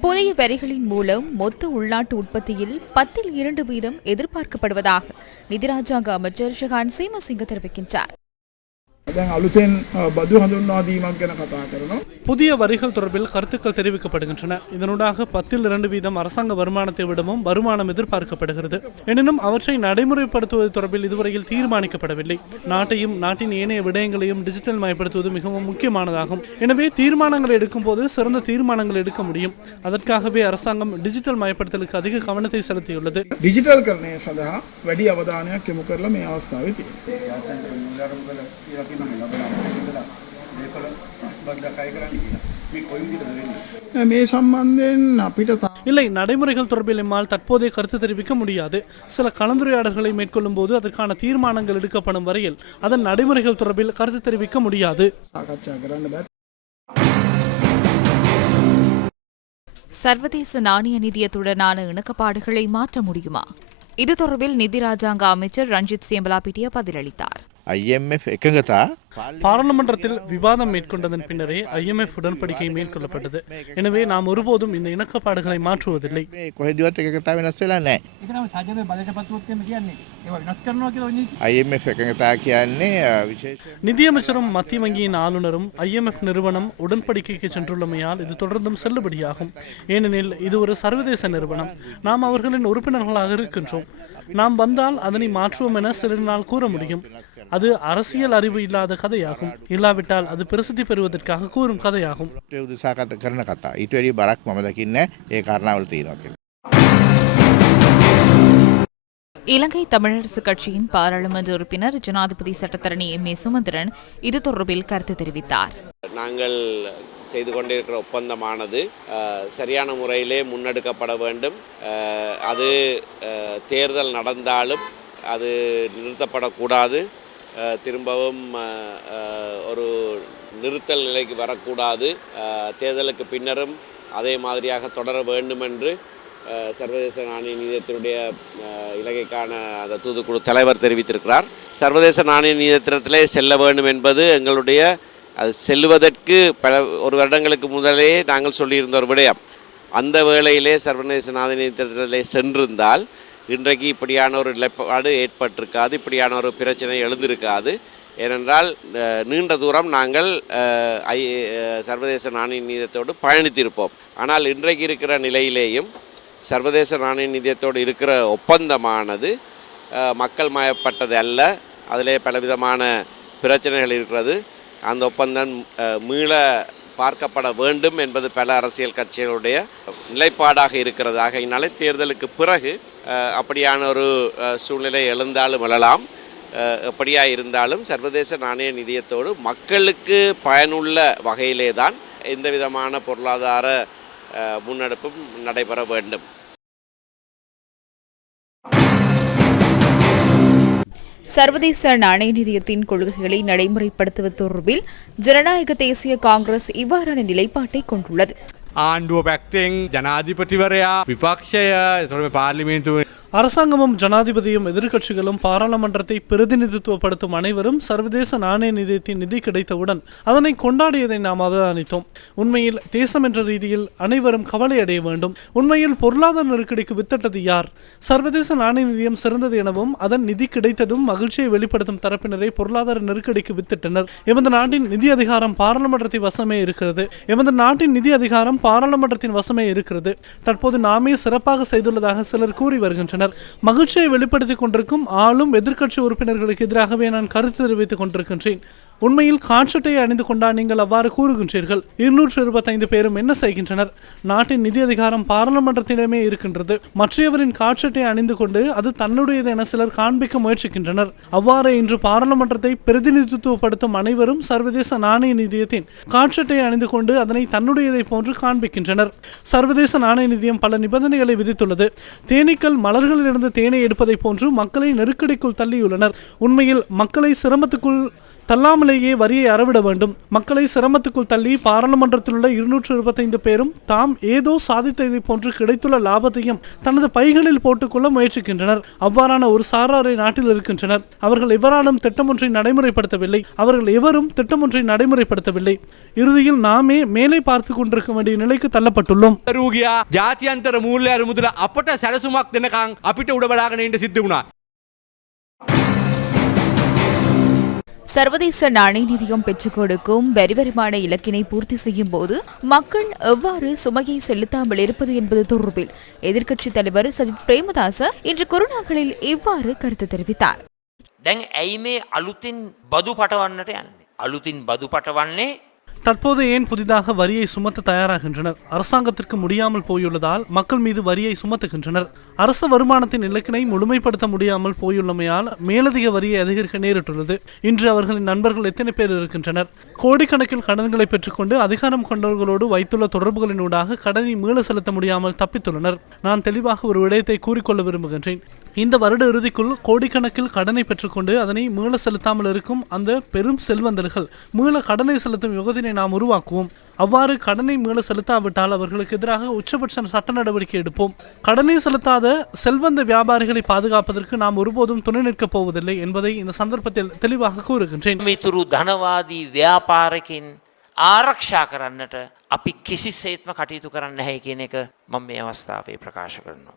புதிய வரிகளின் மூலம் மொத்த உள்நாட்டு உற்பத்தியில் பத்தில் இரண்டு வீதம் எதிர்பார்க்கப்படுவதாக நிதிராஜாங்க அமைச்சர் ஷஹான் சீமசிங்க தெரிவிக்கின்றார். புதிய வரிகள் தொடர்பில் கருத்துக்கள் தெரிவிக்கப்படுகின்றன. இதனூடாக பத்தில் இரண்டு வீதம் அரசாங்க வருமானத்தை விடவும் வருமானம் எதிர்பார்க்கப்படுகிறது. எனினும் அவற்றை நடைமுறைப்படுத்துவது தொடர்பில் இதுவரையில் தீர்மானிக்கப்படவில்லை. நாட்டையும் நாட்டின் ஏனைய விடயங்களையும் டிஜிட்டல் மயப்படுத்துவது மிகவும் முக்கியமானதாகும். எனவே தீர்மானங்களை எடுக்கும் போது சிறந்த தீர்மானங்கள் எடுக்க முடியும். அதற்காகவே அரசாங்கம் டிஜிட்டல் மயப்படுத்தலுக்கு அதிக கவனத்தை செலுத்தியுள்ளது. டிஜிட்டல் கருணையை வெடி அவதானியாக මේ සම්බන්ධයෙන් අපිට තා- இல்லை நடைமுறைகள் தொடர்பில் எம்மால் தற்போதைய கருத்து தெரிவிக்க முடியாது சில கலந்துரையாடல்களை மேற்கொள்ளும் போது அதற்கான தீர்மானங்கள் எடுக்கப்படும் வரையில் அதன் நடைமுறைகள் தொடர்பில் கருத்து தெரிவிக்க முடியாது සාකච්ඡා කරන්න බෑ. சர்வதேச நாணய நிதியத்துடனான இணக்கப்பாடுகளை மாற்ற முடியுமா இது தொடர்பில் நிதி ராஜாங்க அமைச்சர் ரஞ்சித் சேம்பலாபிட்டிய பதிலளித்தார் ஐஎம்எஃப் எக்கங்கதா பாராளுமன்றத்தில் விவாதம் மேற்கொண்டதன் பின்னரே ஐஎம்எஃப் உடன்படிக்கை மேற்கொள்ளப்பட்டது. எனவே நாம் ஒருபோதும் இந்த இணக்கப்பாடுகளை மாற்றுவதில்லை. நிதியமைச்சரும் மத்திய வங்கியின் ஆளுநரும் ஐஎம்எஃப் நிறுவனம் உடன்படிக்கைக்கு சென்றுள்ளமையால் இது தொடர்ந்தும் செல்லுபடியாகும். ஏனெனில் இது ஒரு சர்வதேச நிறுவனம். நாம் அவர்களின் உறுப்பினர்களாக இருக்கின்றோம். நாம் வந்தால் அதனை மாற்றுவோம் என சிலர் கூற முடியும். அது அரசியல் அறிவு இல்லாத கதையாகும். இல்லாவிட்டால் அது பிரசித்தி பெறுவதற்காக கூறும் கதையாகும். இலங்கை தமிழரசு கட்சியின் பாராளுமன்ற உறுப்பினர் ஜனாதிபதி சட்டத்தரணி எம். ஏ. சுமந்திரன் இது தொடர்பில் கருத்து தெரிவித்தார். நாங்கள் செய்து கொண்டிருக்கிற ஒப்பந்தமானது சரியான முறையிலே முன்னெடுக்கப்பட வேண்டும். அது தேர்தல் நடந்தாலும் அது நிறுத்தப்படக்கூடாது. திரும்பவும் ஒரு நிறுத்தல் நிலைக்கு வரக்கூடாது. தேர்தலுக்கு பின்னரும் அதே மாதிரியாக தொடர வேண்டும் என்று சர்வதேச நாணய நிதியத்தினுடைய இலங்கைக்கான அந்த தூதுக்குழு தலைவர் தெரிவித்திருக்கிறார். சர்வதேச நாணய நிதியத்திலே செல்ல வேண்டும் என்பது எங்களுடைய அது செல்வதற்கு பல ஒரு வருடங்களுக்கு முதலே நாங்கள் சொல்லியிருந்த ஒரு விடயம். அந்த வேளையிலே சர்வதேச நாணய நிதியத்திலே சென்றிருந்தால் இன்றைக்கு இப்படியான ஒரு நிலைப்பாடு ஏற்பட்டிருக்காது இப்படியான ஒரு பிரச்சனை எழுந்திருக்காது. ஏனென்றால் நீண்ட தூரம் நாங்கள் ஐ சர்வதேச நாணய நிதியத்தோடு பயணித்திருப்போம். ஆனால் இன்றைக்கு இருக்கிற நிலையிலேயும் சர்வதேச நாணய நிதியத்தோடு இருக்கிற ஒப்பந்தமானது மக்கள் மயப்பட்டது அல்ல. அதிலே பலவிதமான பிரச்சனைகள் இருக்கிறது. அந்த ஒப்பந்தம் மீள பார்க்கப்பட வேண்டும் என்பது பல அரசியல் கட்சிகளுடைய நிலைப்பாடாக இருக்கிறது. ஆகையினாலே தேர்தலுக்கு பிறகு அப்படியான ஒரு சூழ்நிலை எழுந்தாலும் எழலாம். எப்படியா இருந்தாலும் சர்வதேச நாணய நிதியத்தோடு மக்களுக்கு பயனுள்ள வகையிலே தான் எந்த விதமான பொருளாதார முன்னெடுப்பும் நடைபெற வேண்டும். சர்வதேச நாணய நிதியத்தின் கொள்கைகளை நடைமுறைப்படுத்துவது தொடர்பில் ஜனநாயக தேசிய காங்கிரஸ் இவ்வாறான நிலைப்பாட்டை கொண்டுள்ளது. ආණ්ඩුව පැක්තෙන් ජනාධිපතිවරයා විපක්ෂය තොරම පාර්ලිමේන්තුව அரசாங்கமும் ஜனாதிபதியும் எதிர்க்கட்சிகளும் பாராளுமன்றத்தை பிரதிநிதித்துவப்படுத்தும் அனைவரும் சர்வதேச நாணய நிதியத்தின் நிதி கிடைத்தவுடன் அதனை கொண்டாடியதை நாம் அவதானித்தோம் உண்மையில் தேசம் என்ற ரீதியில் அனைவரும் கவலை அடைய வேண்டும் உண்மையில் பொருளாதார நெருக்கடிக்கு வித்திட்டது யார் சர்வதேச நாணய நிதியம் சிறந்தது எனவும் அதன் நிதி கிடைத்ததும் மகிழ்ச்சியை வெளிப்படுத்தும் தரப்பினரை பொருளாதார நெருக்கடிக்கு வித்திட்டனர் எமது நாட்டின் நிதி அதிகாரம் பாராளுமன்றத்தின் வசமே இருக்கிறது எமது நாட்டின் நிதி அதிகாரம் பாராளுமன்றத்தின் வசமே இருக்கிறது. தற்போது நாமே சிறப்பாக செய்துள்ளதாக சிலர் கூறி வருகின்றனர். மகிழ்ச்சியை வெளிப்படுத்திக் கொண்டிருக்கும் ஆளும் எதிர்க்கட்சி உறுப்பினர்களுக்கு எதிராகவே நான் கருத்து தெரிவித்துக் கொண்டிருக்கின்றேன். உண்மையில் காட்சட்டை அணிந்து கொண்டா நீங்கள் அவ்வாறு கூறுகின்றீர்கள். இருநூற்று இருபத்தைந்து பேரும் என்ன செய்கின்றனர்? நாட்டின் நிதி அதிகாரம் பாராளுமன்றத்திடமே இருக்கின்றது. மற்றவரின் காட்சட்டை அணிந்து கொண்டு அது தன்னுடையது என சிலர் காண்பிக்க முயற்சிக்கின்றனர். அவ்வாறு இன்று பாராளுமன்றத்தை பிரதிநிதித்துவப்படுத்தும் அனைவரும் சர்வதேச நாணய நிதியத்தின் காட்சட்டை அணிந்து கொண்டு அதனை தன்னுடையதை போன்று காண்பிக்கின்றனர். சர்வதேச நாணய நிதியம் பல நிபந்தனைகளை விதித்துள்ளது. தேனீக்கள் மலர்களிலிருந்து தேனை எடுப்பதை போன்று மக்களை நெருக்கடிக்குள் தள்ளியுள்ளனர். உண்மையில் மக்களை சிரமத்துக்குள் தள்ளாமல் இதனாலேயே வரியை அறவிட வேண்டும். மக்களை சிரமத்துக்குள் தள்ளி பாராளுமன்றத்தில் உள்ள இருநூற்று இருபத்தைந்து பேரும் தாம் ஏதோ சாதித்ததை போன்று கிடைத்துள்ள லாபத்தையும் தனது பைகளில் போட்டுக்கொள்ள முயற்சிக்கின்றனர். அவ்வாறான ஒரு சாராரை நாட்டில் இருக்கின்றனர். அவர்கள் எவராலும் திட்டமொன்றை நடைமுறைப்படுத்தவில்லை. அவர்கள் எவரும் திட்டமொன்றை நடைமுறைப்படுத்தவில்லை. இறுதியில் நாமே மேலே பார்த்து கொண்டிருக்க வேண்டிய நிலைக்கு தள்ளப்பட்டுள்ளோம். ஜாத்தியந்தர மூல்யார் முதல அப்பட்ட சரசுமாக் தினக்காங் அப்பிட்ட உடவலாக நீண்டு சித்து சர்வதேச நாணய நிதியம் பெற்றுக் கொடுக்கும் வரி வருமான இலக்கினை பூர்த்தி செய்யும் போது மக்கள் எவ்வாறு சுமையை செலுத்தாமல் இருப்பது என்பது தொடர்பில் எதிர்க்கட்சித் தலைவர் சஜித் பிரேமதாச இன்று குருநாகலில் இவ்வாறு கருத்து தெரிவித்தார் දැන් ඇයි මේ අලුතින් බදු පටවන්නට යන්නේ. අලුතින් බදු පටවන්නේ தற்போது ஏன் புதிதாக வரியை சுமத்த தயாராகின்றனர்? அரசாங்கத்திற்கு முடியாமல் போயுள்ளதால் மக்கள் மீது வரியை சுமத்துகின்றனர். அரசு வருமானத்தின் இலக்கினை முழுமைப்படுத்த முடியாமல் போயுள்ளமையால் மேலதிக வரியை அதிகரிக்க நேரிட்டுள்ளது. இன்று அவர்களின் நண்பர்கள் எத்தனை பேர் இருக்கின்றனர்? கோடிக்கணக்கில் கடன்களை பெற்றுக்கொண்டு அதிகாரம் கொண்டவர்களோடு வைத்துள்ள தொடர்புகளினூடாக கடனை மீள செலுத்த முடியாமல் தப்பித்துள்ளனர். நான் தெளிவாக ஒரு விடயத்தை கூறிக்கொள்ள விரும்புகின்றேன். இந்த வருட இறுதிக்குள் கோடிக்கணக்கில் கடனை பெற்றுக்கொண்டு அதனை மீள செலுத்தாமல் இருக்கும் அந்த பெரும் செல்வந்தர்கள் மீள கடனை செலுத்தும் யுகத்தினை நாம் உருவாக்குவோம் அவ்வாறு கடனை மீள செலுத்தாவிட்டால் அவர்களுக்கு எதிராக உச்சபட்ச சட்ட நடவடிக்கை எடுப்போம் கடனை செலுத்தாத செல்வந்த வியாபாரிகளை பாதுகாப்பதற்கு நாம் ஒருபோதும் துணை நிற்கப் போவதில்லை என்பதை இந்த சந்தர்ப்பத்தில் தெளிவாக கூறுகின்றேன் මිතුරු ධනවාදී ව්‍යාපාරකින් ආරක්ෂා කරන්නට අපි කිසි සේත්ම කටයුතු කරන්න හැ කියන එක මම මේ අවස්ථාවේ ප්‍රකාශ කරනවා.